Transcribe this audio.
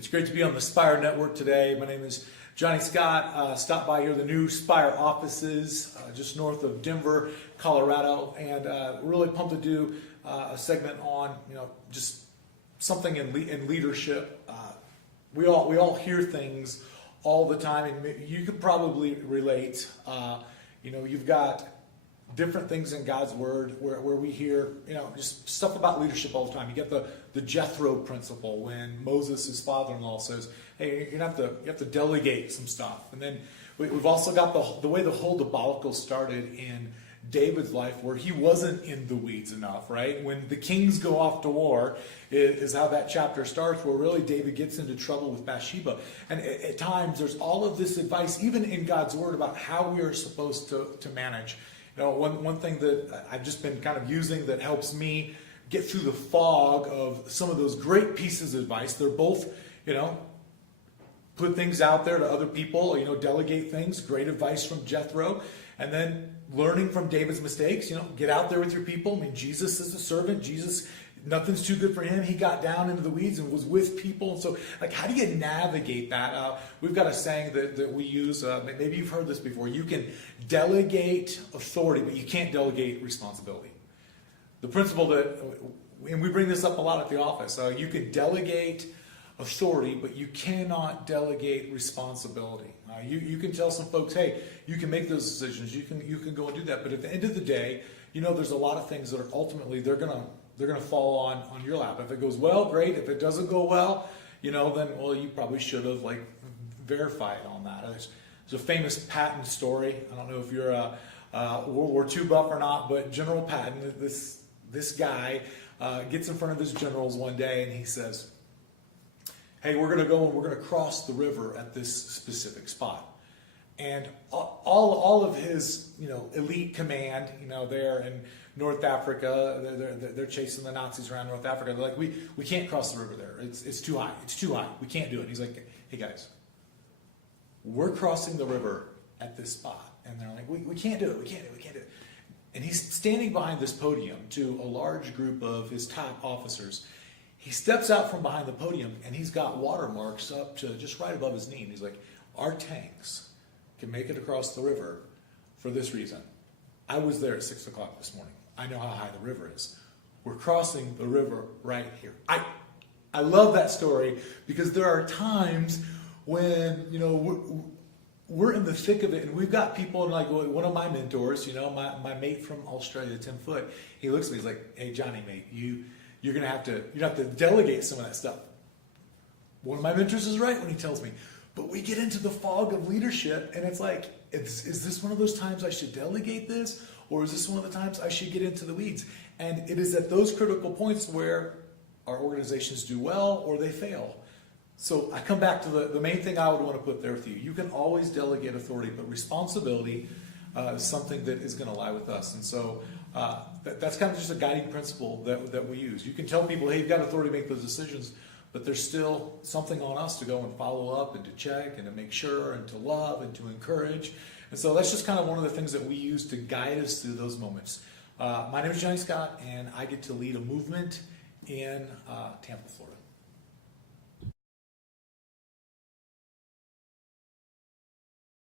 It's great to be on the Spire Network today. My name is JohnnyScott. Stopped by here, the new Spire offices just north of Denver, Colorado, and really pumped to do a segment on just something in leadership. We all hear things all the time, and you could probably relate. You've got different things in God's Word where we hear, just stuff about leadership all the time. You get the Jethro principle when Moses, his father-in-law, says, hey, you have to delegate some stuff. And then we've also got the way the whole debacle started in David's life, where he wasn't in the weeds enough, right? When the kings go off to war is how that chapter starts, where really David gets into trouble with Bathsheba. And at times there's all of this advice, even in God's Word, about how we are supposed to manage. One thing that I've just been kind of using that helps me get through the fog of some of those great pieces of advice. They're both, put things out there to other people, delegate things, great advice from Jethro, and then learning from David's mistakes, get out there with your people. I mean, Jesus is a servant. Jesus, nothing's too good for him. He got down into the weeds and was with people. And so, how do you navigate that? We've got a saying that we use. Maybe you've heard this before. You can delegate authority, but you can't delegate responsibility. The principle that, and we bring this up a lot at the office, you can delegate authority, but you cannot delegate responsibility. You can tell some folks, hey, you can make those decisions. You can go and do that. But at the end of the day, there's a lot of things that are ultimately they're gonna fall on your lap. If it goes well, great. If it doesn't go well, then you probably should have verified on that. There's a famous Patton story. I don't know if you're a World War II buff or not, but General Patton, this guy gets in front of his generals one day and he says, hey, we're going to go and we're going to cross the river at this specific spot. And all of his, elite command, there in North Africa, they're chasing the Nazis around North Africa. They're like, we can't cross the river there. It's too high. It's too high. We can't do it. And he's like, hey guys, we're crossing the river at this spot. And they're like, we can't do it. We can't do it. And he's standing behind this podium to a large group of his top officers. He steps out from behind the podium and he's got watermarks up to just right above his knee. And he's like, our tanks can make it across the river for this reason. I was there at 6 o'clock this morning. I know how high the river is. We're crossing the river right here. I love that story because there are times when, we're in the thick of it, and we've got people, and one of my mentors, my mate from Australia, 10 foot, he looks at me, he's like, hey, Johnny, mate, you're going to have to delegate some of that stuff. One of my mentors is right when he tells me, but we get into the fog of leadership, and it's like, is this one of those times I should delegate this, or is this one of the times I should get into the weeds? And it is at those critical points where our organizations do well or they fail. So I come back to the main thing I would want to put there with you. You can always delegate authority, but responsibility is something that is going to lie with us. And so that's kind of just a guiding principle that we use. You can tell people, hey, you've got authority to make those decisions, but there's still something on us to go and follow up and to check and to make sure and to love and to encourage. And so that's just kind of one of the things that we use to guide us through those moments. My name is Johnny Scott, and I get to lead a movement in Tampa, Florida.